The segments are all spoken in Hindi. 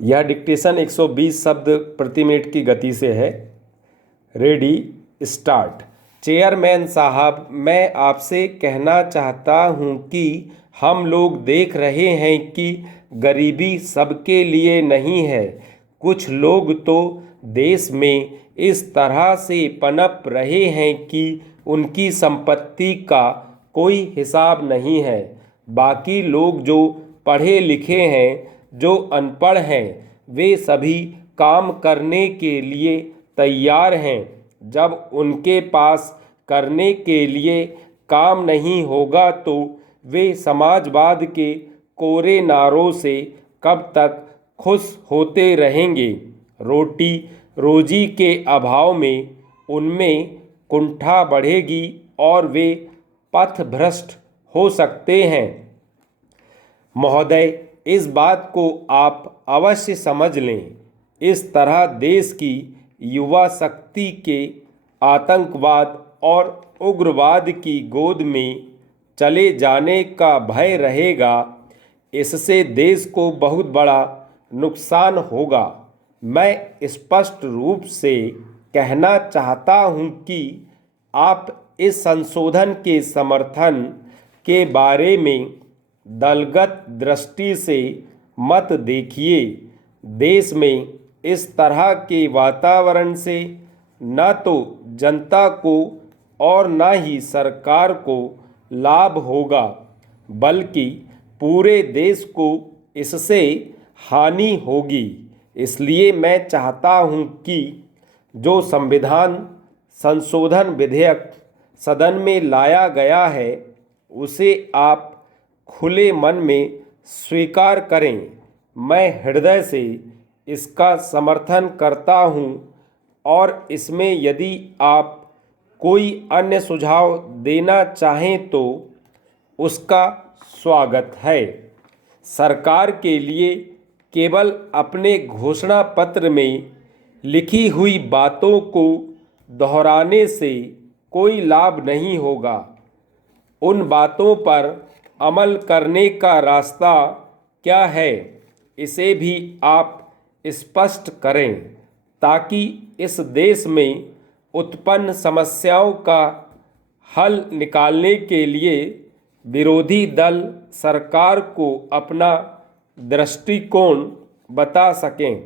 यह डिक्टेशन 120 शब्द प्रति मिनट की गति से है। Ready, start. चेयरमैन साहब, मैं आपसे कहना चाहता हूं कि हम लोग देख रहे हैं कि गरीबी सबके लिए नहीं है। कुछ लोग तो देश में इस तरह से पनप रहे हैं कि उनकी संपत्ति का कोई हिसाब नहीं है। बाकी लोग जो पढ़े लिखे हैं, जो अनपढ़ हैं, वे सभी काम करने के लिए तैयार हैं। जब उनके पास करने के लिए काम नहीं होगा तो वे समाजवाद के कोरे नारों से कब तक खुश होते रहेंगे। रोटी रोजी के अभाव में उनमें कुंठा बढ़ेगी और वे पथभ्रष्ट हो सकते हैं। महोदय, इस बात को आप अवश्य समझ लें। इस तरह देश की युवा शक्ति के आतंकवाद और उग्रवाद की गोद में चले जाने का भय रहेगा। इससे देश को बहुत बड़ा नुकसान होगा। मैं स्पष्ट रूप से कहना चाहता हूं कि आप इस संशोधन के समर्थन के बारे में दलगत दृष्टि से मत देखिए। देश में इस तरह के वातावरण से न तो जनता को और न ही सरकार को लाभ होगा, बल्कि पूरे देश को इससे हानि होगी। इसलिए मैं चाहता हूं कि जो संविधान संशोधन विधेयक सदन में लाया गया है, उसे आप खुले मन में स्वीकार करें। मैं हृदय से इसका समर्थन करता हूं और इसमें यदि आप कोई अन्य सुझाव देना चाहें तो उसका स्वागत है। सरकार के लिए केवल अपने घोषणा पत्र में लिखी हुई बातों को दोहराने से कोई लाभ नहीं होगा। उन बातों पर अमल करने का रास्ता क्या है, इसे भी आप स्पष्ट करें, ताकि इस देश में उत्पन्न समस्याओं का हल निकालने के लिए विरोधी दल सरकार को अपना दृष्टिकोण बता सकें।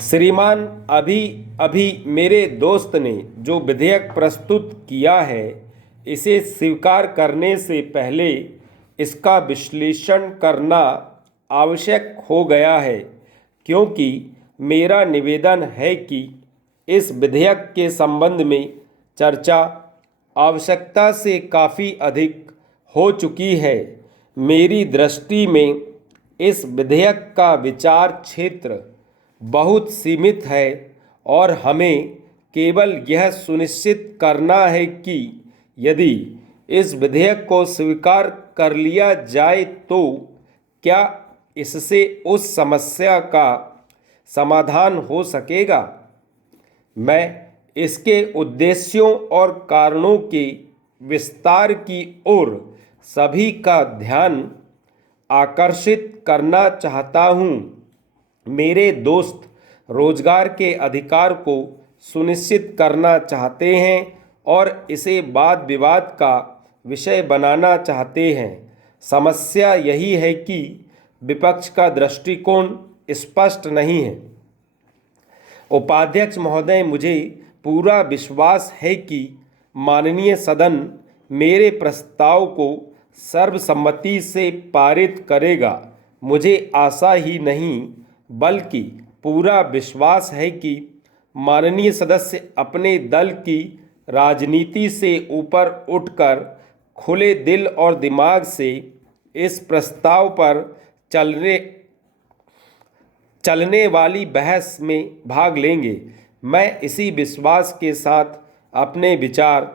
श्रीमान, अभी अभी मेरे दोस्त ने जो विधेयक प्रस्तुत किया है, इसे स्वीकार करने से पहले इसका विश्लेषण करना आवश्यक हो गया है, क्योंकि मेरा निवेदन है कि इस विधेयक के संबंध में चर्चा आवश्यकता से काफ़ी अधिक हो चुकी है। मेरी दृष्टि में इस विधेयक का विचार क्षेत्र बहुत सीमित है और हमें केवल यह सुनिश्चित करना है कि यदि इस विधेयक को स्वीकार कर लिया जाए तो क्या इससे उस समस्या का समाधान हो सकेगा। मैं इसके उद्देश्यों और कारणों के विस्तार की ओर सभी का ध्यान आकर्षित करना चाहता हूँ। मेरे दोस्त रोजगार के अधिकार को सुनिश्चित करना चाहते हैं और इसे वाद विवाद का विषय बनाना चाहते हैं। समस्या यही है कि विपक्ष का दृष्टिकोण स्पष्ट नहीं है। उपाध्यक्ष महोदय, मुझे पूरा विश्वास है कि माननीय सदन मेरे प्रस्ताव को सर्वसम्मति से पारित करेगा। मुझे आशा ही नहीं बल्कि पूरा विश्वास है कि माननीय सदस्य अपने दल की राजनीति से ऊपर उठकर खुले दिल और दिमाग से इस प्रस्ताव पर चलने वाली बहस में भाग लेंगे। मैं इसी विश्वास के साथ अपने विचार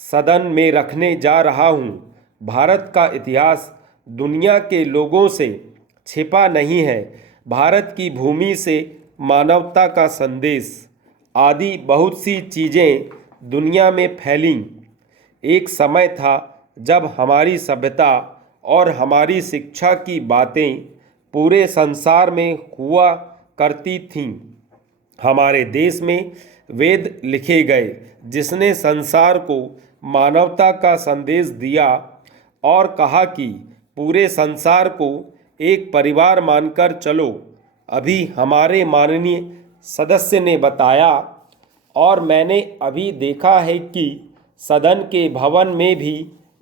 सदन में रखने जा रहा हूँ। भारत का इतिहास दुनिया के लोगों से छिपा नहीं है। भारत की भूमि से मानवता का संदेश आदि बहुत सी चीज़ें दुनिया में फैलीं। एक समय था जब हमारी सभ्यता और हमारी शिक्षा की बातें पूरे संसार में हुआ करती थीं। हमारे देश में वेद लिखे गए जिसने संसार को मानवता का संदेश दिया और कहा कि पूरे संसार को एक परिवार मानकर चलो। अभी हमारे माननीय सदस्य ने बताया और मैंने अभी देखा है कि सदन के भवन में भी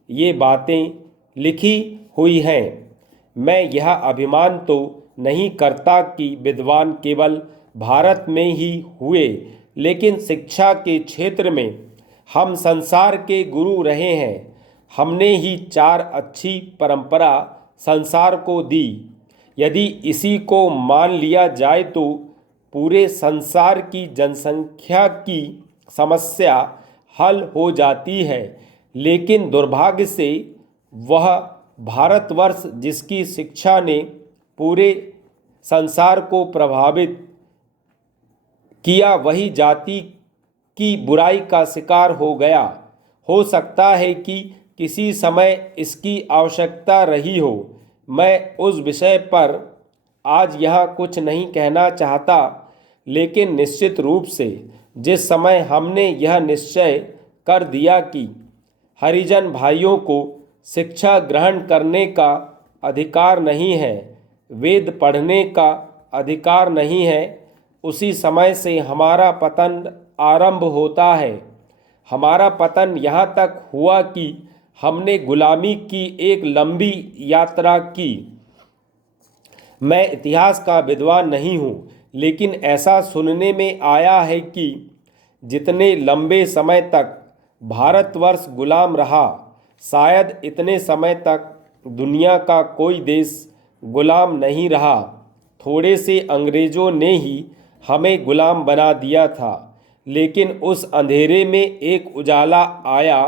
ये बातें लिखी हुई हैं। मैं यह अभिमान तो नहीं करता कि विद्वान केवल भारत में ही हुए, लेकिन शिक्षा के क्षेत्र में हम संसार के गुरु रहे हैं। हमने ही 4 अच्छी परंपरा संसार को दी। यदि इसी को मान लिया जाए तो पूरे संसार की जनसंख्या की समस्या हल हो जाती है। लेकिन दुर्भाग्य से वह भारतवर्ष जिसकी शिक्षा ने पूरे संसार को प्रभावित किया, वही जाति की बुराई का शिकार हो गया। हो सकता है कि किसी समय इसकी आवश्यकता रही हो। मैं उस विषय पर आज यहाँ कुछ नहीं कहना चाहता, लेकिन निश्चित रूप से जिस समय हमने यह निश्चय कर दिया कि हरिजन भाइयों को शिक्षा ग्रहण करने का अधिकार नहीं है, वेद पढ़ने का अधिकार नहीं है, उसी समय से हमारा पतन आरंभ होता है। हमारा पतन यहाँ तक हुआ कि हमने गुलामी की एक लंबी यात्रा की। मैं इतिहास का विद्वान नहीं हूँ, लेकिन ऐसा सुनने में आया है कि जितने लंबे समय तक भारतवर्ष गुलाम रहा, शायद इतने समय तक दुनिया का कोई देश गुलाम नहीं रहा। थोड़े से अंग्रेज़ों ने ही हमें गुलाम बना दिया था, लेकिन उस अंधेरे में एक उजाला आया।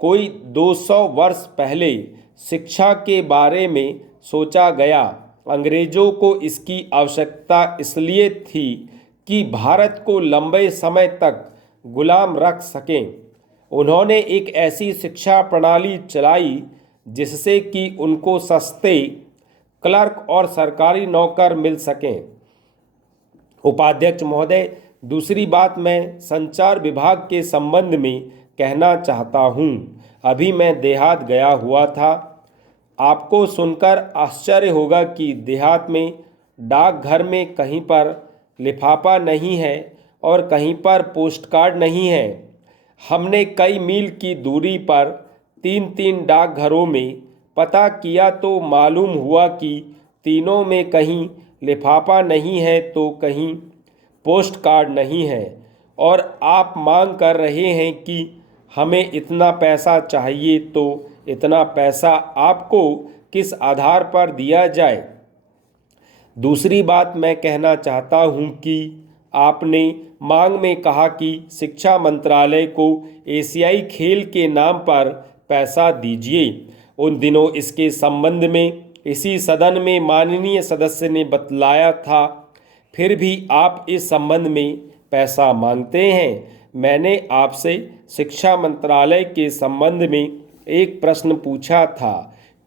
कोई 200 वर्ष पहले शिक्षा के बारे में सोचा गया। अंग्रेज़ों को इसकी आवश्यकता इसलिए थी कि भारत को लंबे समय तक गुलाम रख सकें। उन्होंने एक ऐसी शिक्षा प्रणाली चलाई जिससे कि उनको सस्ते क्लर्क और सरकारी नौकर मिल सकें। उपाध्यक्ष महोदय, दूसरी बात मैं संचार विभाग के संबंध में कहना चाहता हूँ। अभी मैं देहात गया हुआ था। आपको सुनकर आश्चर्य होगा कि देहात में डाकघर में कहीं पर लिफाफा नहीं है और कहीं पर पोस्ट कार्ड नहीं है। हमने कई मील की दूरी पर 3-3 डाकघरों में पता किया तो मालूम हुआ कि तीनों में कहीं लिफाफा नहीं है तो कहीं पोस्ट कार्ड नहीं है। और आप मांग कर रहे हैं कि हमें इतना पैसा चाहिए, तो इतना पैसा आपको किस आधार पर दिया जाए। दूसरी बात मैं कहना चाहता हूं कि आपने मांग में कहा कि शिक्षा मंत्रालय को एशियाई खेल के नाम पर पैसा दीजिए। उन दिनों इसके संबंध में इसी सदन में माननीय सदस्य ने बतलाया था, फिर भी आप इस संबंध में पैसा मांगते हैं। मैंने आपसे शिक्षा मंत्रालय के संबंध में एक प्रश्न पूछा था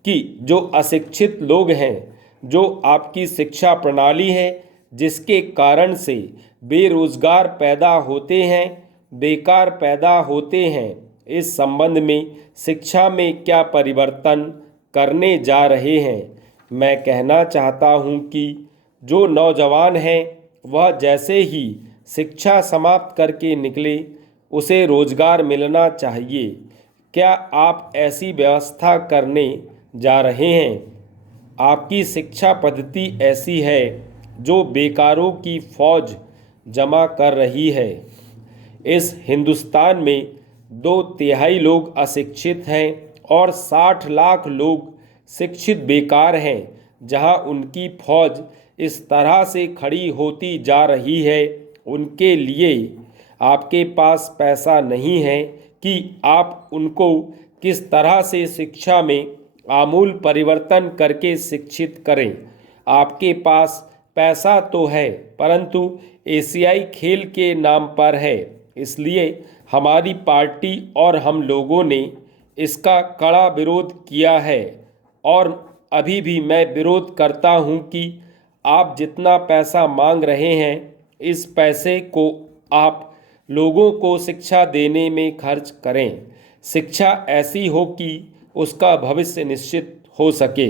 कि जो अशिक्षित लोग हैं, जो आपकी शिक्षा प्रणाली है जिसके कारण से बेरोजगार पैदा होते हैं, बेकार पैदा होते हैं, इस संबंध में शिक्षा में क्या परिवर्तन करने जा रहे हैं। मैं कहना चाहता हूं कि जो नौजवान हैं वह जैसे ही शिक्षा समाप्त करके निकले उसे रोजगार मिलना चाहिए। क्या आप ऐसी व्यवस्था करने जा रहे हैं? आपकी शिक्षा पद्धति ऐसी है जो बेकारों की फौज जमा कर रही है। इस हिंदुस्तान में 2/3 लोग अशिक्षित हैं और 60 लाख लोग शिक्षित बेकार हैं। जहां उनकी फौज इस तरह से खड़ी होती जा रही है, उनके लिए आपके पास पैसा नहीं है कि आप उनको किस तरह से शिक्षा में आमूल परिवर्तन करके शिक्षित करें। आपके पास पैसा तो है, परंतु एशियाई खेल के नाम पर है। इसलिए हमारी पार्टी और हम लोगों ने इसका कड़ा विरोध किया है और अभी भी मैं विरोध करता हूं कि आप जितना पैसा मांग रहे हैं इस पैसे को आप लोगों को शिक्षा देने में खर्च करें। शिक्षा ऐसी हो कि उसका भविष्य निश्चित हो सके।